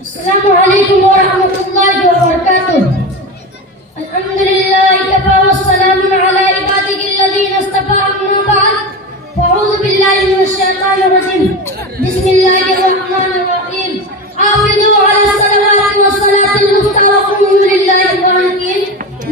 अस्सलामु अलैकुम व रहमतुल्लाहि व बरकातुहू। अल्हम्दुलिल्लाहि कफ़ा व सलामुन अला इबादिहिल्लज़ीना इस्तफ़ा अम्मा बअद। अऊज़ु बिल्लाहि मिनश शैतानिर रजीम। बिस्मिल्लाहिर रहमानिर रहीम। हाफ़िज़ू अला सलावाति व सलातिल वुस्ता व क़ूमू लिल्लाहि क़ानितीन।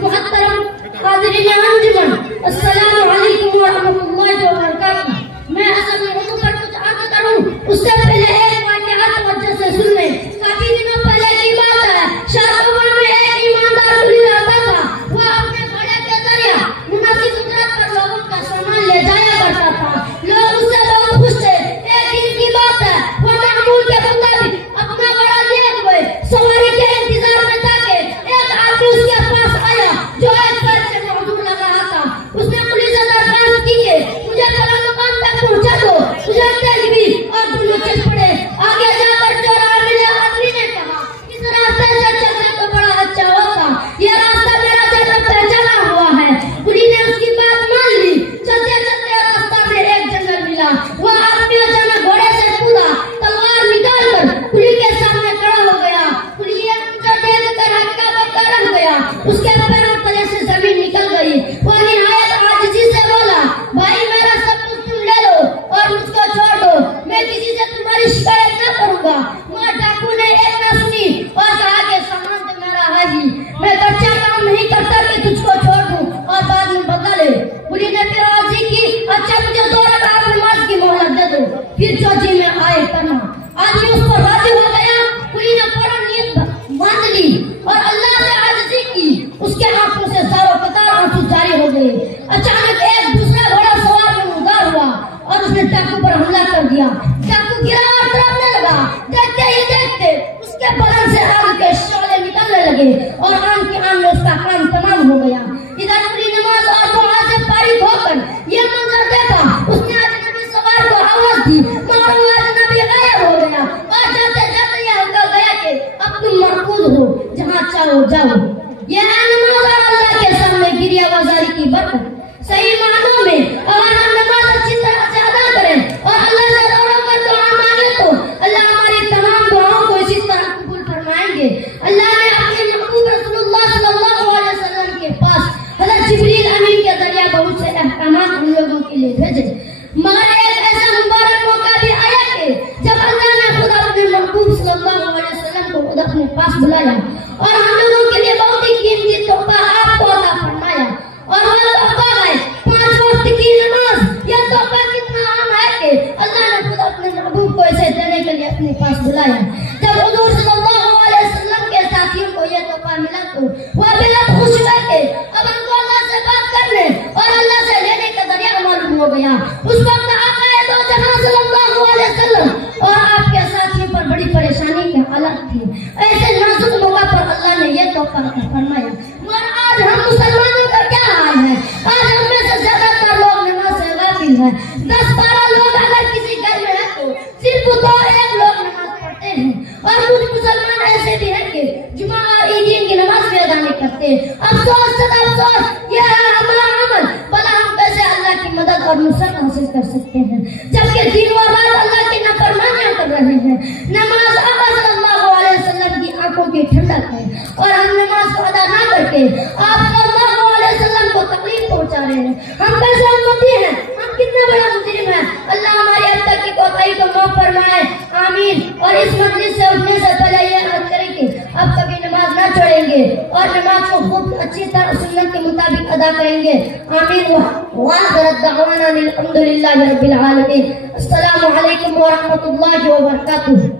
मुहतरम हाज़िरीन अंजुमन, अस्सलामु अलैकुम व रहमतुल्लाहि व बरकातुहू। मैं असल में उर्दू पर कुछ अर्ज़ करूं उससे पहले एक वाक़या तवज्जो से सुन लें। काफी दिनों पहले की बात है, शाहपुर में एक ईमानदार कुली रहता था। वह अपने घोड़े के जरिए मुनासिब उजरत पर लोगों का सामान ले जाया करता था। लोग उससे बहुत खुश थे। एक दिन की बात है, वह मामूल के मुताबिक अपना घोड़ा लिए हुए सवारी के इंतजार में था कि एक आदमी उसके पास आया जो एक पेड़ से मौजूद लग रहा था। उसने पुलिस से दरखास्त की कि मुझे फलां मुकाम तक पहुंचा दो। मुझे तेजवी और दोनों चल पड़े। आगे जाकर चौराहे मिले आदमी ने कहा, इस रास्ते से चलने तो बड़ा अच्छा होता, यह रास्ता मेरा जगह पहचाना हुआ है। पुलिस ने उसकी बात मान ली। चलते चलते रास्ता में एक जंगल मिला। वह आदमी अचानक घोड़े से कूदा, तलवार निकालकर पुलिस के सामने खड़ा हो गया। पुलिस उसे देखकर हक्का बक्का रह गया। उसके पैरों तले से जमीन निकल गई। वह निहायत आजिज़ी से बोला, भाई मेरा सब कुछ तुम ले लो और मुझको छोड़ दो, मैं किसी से तुम्हारी शिकायत न करूंगा। वहाँ डाकू ने एक न सुनी और कहा कि सामान तो मेरा है ही, मैं कच्चा काम नहीं करता कि तुझको छोड़ दूं और बाद में बदला ले। पुलिस ने फिर अर्जी की, अच्छा मुझे 2 रकात नमाज की मोहलत दे दो, फिर जो जी में आए करना। आदमी उस पर राजी हो गया। पुलिस ने फौरन नियत बांध ली और अल्लाह से आजिज़ी की। उसके आंखों से सारों कतार आंसू जारी हो गए। अचानक एक दूसरा घोड़ा सवार में उतार हुआ और उसने डाकू पर हमला कर दिया। डाकू गिरा और तड़पने लगा। देखते ही देखते उसके बदन से आग के शोले निकलने लगे और आम की आम में उसका काम तमाम हो गया। इधर पूरी नमाज और दुआ से फारिग होकर यह मंजर देखा। उसने अजनबी सवार को आवाज दी, मगर वो अजनबी गायब हो गया और जाते जाते यह हो गया कि अब तुम महफूज हो, जहाँ चाहो जाओ। यह है नमाज और अल्लाह के सामने गिरिया बाजारी की बरकत। सही मानों में अगर हम नमाज अच्छी तरह से अदा करें और अल्लाह से रो कर दुआ मांगे तो अल्लाह हमारी तमाम दुआओं को इसी तरह कबूल फरमाएंगे। अल्लाह ने अपने महबूब रसूलुल्लाह सल्लल्लाहु अलैहि वसल्लम के पास हज़रत जिब्रील अमीन के जरिए बहुत से अहकामात उन लोगों के लिए भेजे। मगर एक ऐसा मुबारक मौका भी आया कि जब अल्लाह ने खुद अपने महबूब सल्लल्लाहु अलैहि वसल्लम को खुद अपने पास बुलाया और हम लोगों के लिए बहुत ही कीमती तोहफा आपको अता फरमाया। और वह तोहफा है 5 वक्त की नमाज। यह तोहफा कितना आम है कि अल्लाह ने खुद अपने महबूब को इसे देने के लिए अपने पास बुलाया। जब हुजूर सल्लल्लाहु अलैहि वसल्लम के साथियों को यह तोहफा मिला तो वह बेहद खुश हुए कि अब हमको अल्लाह से बात करने और अल्लाह से लेने का जरिया मालूम हो गया। उस वक्त आक़ाए दो जहां सल्लल्लाहु अलैहि वसल्लम और आपके साथियों पर बड़ी परेशानी की हालत थी। ऐसे नाजुक मौका पर अल्लाह ने यह तोहफा फरमाया। मगर आज हम मुसलमानों का क्या हाल है? आज हम में से ज्यादातर लोग नमाज से गाफिल हैं। 10-12 लोग अगर किसी घर में है तो सिर्फ 2-1 लोग नमाज पढ़ते हैं। और कुछ मुसलमान ऐसे भी हैं कि जुमा और ईद की नमाज भी अदा नहीं करते। अफसोस सदा अफसोस, यह है हमारा अमल। भला हम कैसे अल्लाह की मदद और नुसरत हासिल कर सकते हैं जबकि दिन और रात अल्लाह की नाफरमानियां कर रहे हैं। नमाज आका सल्लल्लाहु अलैहि वसल्लम की आंखों की ठंडक है और हम नमाज को अदा ना करके आप सल्लल्लाहु अलैहि वसल्लम को तकलीफ पहुंचा रहे हैं। हम कैसे उम्मती हैं? हम कितना बड़ा मुजरिम है। अल्लाह हमारी अब तक की कोताही को माफ फरमाए, आमीन। और इस मजलिस से उठने से पहले यह अर्ज करें कि अब कभी नमाज ना छोड़ेंगे और नमाज को खूब अच्छी तरह सुन्नत के मुताबिक अदा करेंगे, आमीन। व आखिर दावाना अल्हम्दुलिल्लाहि रब्बिल आलमीन। अस्सलामु अलैकुम व रहमतुल्लाहि व बरकातुहू।